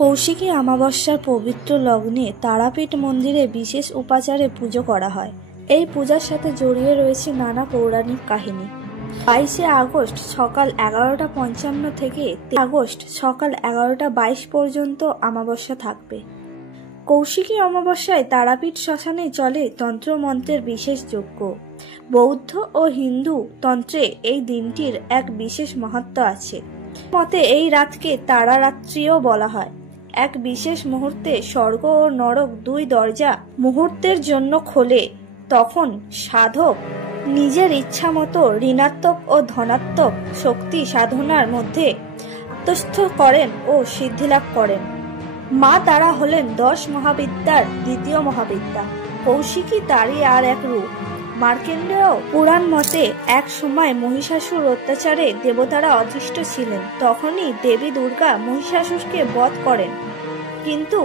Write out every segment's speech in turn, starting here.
কৌশিকী অমাবস্যার পবিত্র লগ্নে তারাপীঠ মন্দিরে বিশেষ উপাচারে পুজো করা হয়। এই পূজার সাথে জড়িয়ে রয়েছে নানা পৌরাণিক কাহিনী। 22শে আগস্ট সকাল 11:55 থেকে আগস্ট সকাল 11:22 পর্যন্ত অমাবস্যা থাকবে। কৌশিকী অমাবস্যায় তারাপীঠ শ্মশানে চলে তন্ত্রমন্ত্রের বিশেষ যজ্ঞ। বৌদ্ধ ও হিন্দু তন্ত্রে এই দিনটির এক বিশেষ মাহাত্ম্য আছে। মতে এই রাতকে তারা রাত্রিও বলা হয়। এক বিশেষ মুহূর্তে স্বর্গ ও নরক দুই দরজা মুহূর্তের জন্য খোলে। তখন সাধক নিজের ইচ্ছা মতো ঋণাত্মক ও ধনাত্মক শক্তি সাধনার মধ্যে আত্মস্থ করেন ও সিদ্ধিলাভ করেন। মা তারা হলেন 10 মহাবিদ্যার দ্বিতীয় মহাবিদ্যা। কৌশিকী তারই আর এক রূপ। মার্কেন্ডেয় পুরাণ মতে এক সময় মহিষাসুর অত্যাচারে দেবতারা অতিষ্ঠ ছিলেন। তখনই দেবী দুর্গা মহিষাসুরকে বধ করেন। কিন্তু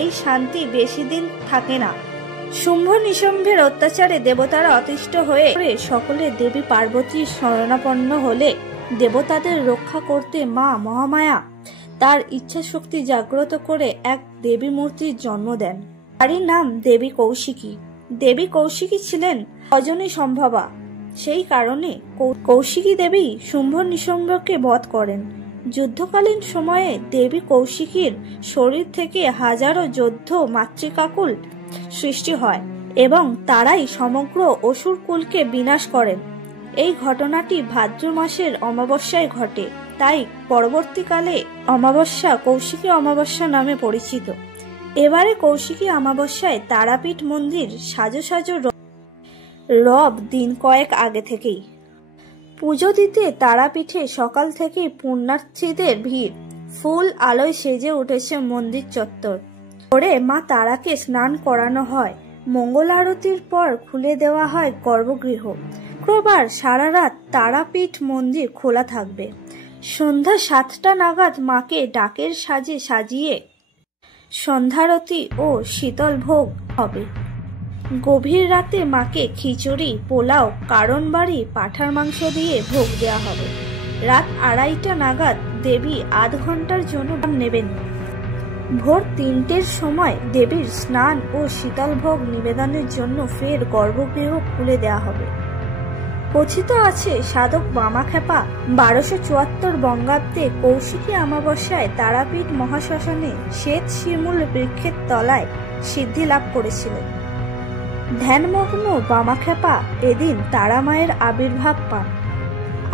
এই শান্তি বেশি দিন থাকে না। শুম্ভ নিশুম্ভের অত্যাচারে দেবতারা অতিষ্ঠ হয়ে সকলে দেবী পার্বতীর শরণাপন্ন হলে দেবতাদের রক্ষা করতে মা মহামায়া তার ইচ্ছা শক্তি জাগ্রত করে এক দেবী মূর্তির জন্ম দেন। তারই নাম দেবী কৌশিকী। দেবী কৌশিকী ছিলেন অজনী সম্ভবা। সেই কারণে কৌশিকী দেবী শুম্ভ নিশুম্ভকে বধ করেন। যুদ্ধকালীন সময়ে দেবী কৌশিকীর শরীর থেকে হাজারো যোদ্ধ মাতৃকাকুল সৃষ্টি হয় এবং তারাই সমগ্র অসুর কুলকে বিনাশ করেন। এই ঘটনাটি ভাদ্র মাসের অমাবস্যায় ঘটে। তাই পরবর্তীকালে অমাবস্যা কৌশিকী অমাবস্যা নামে পরিচিত। এবারে কৌশিকী অমাবস্যায় তারাপীঠ মন্দির সাজো সাজো রব দিন কয়েক আগে থেকেই। পুজো দিতে তারাপীঠে সকাল থেকেই পুণ্যার্থীদের ভিড়। ফুল আলোয় সেজে উঠেছে মন্দির চত্বর। পরে মা তারাকে স্নান করানো হয়। মঙ্গল আরতির পর খুলে দেওয়া হয় গর্ভগৃহ। শুক্রবার সারা রাত তারাপীঠ মন্দির খোলা থাকবে। সন্ধ্যা 7টা নাগাদ মাকে ডাকের সাজে সাজিয়ে সন্ধ্যারতি ও শীতল ভোগ হবে। গভীর রাতে মাকে খিচুড়ি, পোলাও, কারণবাড়ি, পাঁঠার মাংস দিয়ে ভোগ দেওয়া হবে। রাত 2:30টা নাগাদ দেবী আধ ঘন্টার জন্য নেবেন। ভোর 3টের সময় দেবীর স্নান ও শীতল ভোগ নিবেদনের জন্য ফের গর্ভগৃহ খুলে দেওয়া হবে। কথিত আছে সাধক বামাখ্যাপা 1274 বঙ্গাব্দে কৌশিকী অমাবস্যায় তারাপীঠ মহাশ্মশানে শ্বেত শিমুল বৃক্ষের তলায় সিদ্ধি লাভ করেছিলেন। ধ্যানমগ্ন বামাখ্যাপা এদিন তারামায়ের আবির্ভাব পান।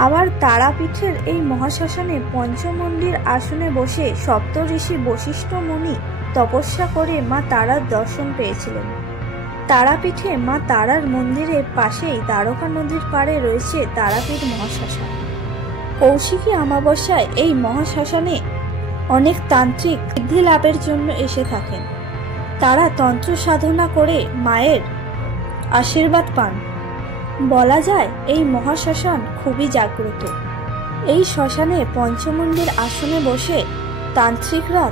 আবার তারাপীঠের এই মহাশ্মশানে পঞ্চমন্দির আসনে বসে সপ্তঋষি বশিষ্ঠ মুনি তপস্যা করে মা তারার দর্শন পেয়েছিলেন। তারাপীঠে মা তারার মন্দিরের পাশেই দ্বারকা নদীর পাড়ে রয়েছে তারাপীঠ মহাশ্মশান। কৌশিকী অমাবস্যায় এই মহাশ্মশানে অনেক তান্ত্রিক সিদ্ধি লাভের জন্য এসে থাকেন। তারা তন্ত্র সাধনা করে মায়ের আশীর্বাদ পান। বলা যায় এই মহাশ্মশান খুবই জাগ্রত। এই শ্মশানে পঞ্চমন্দির আসনে বসে তান্ত্রিকরা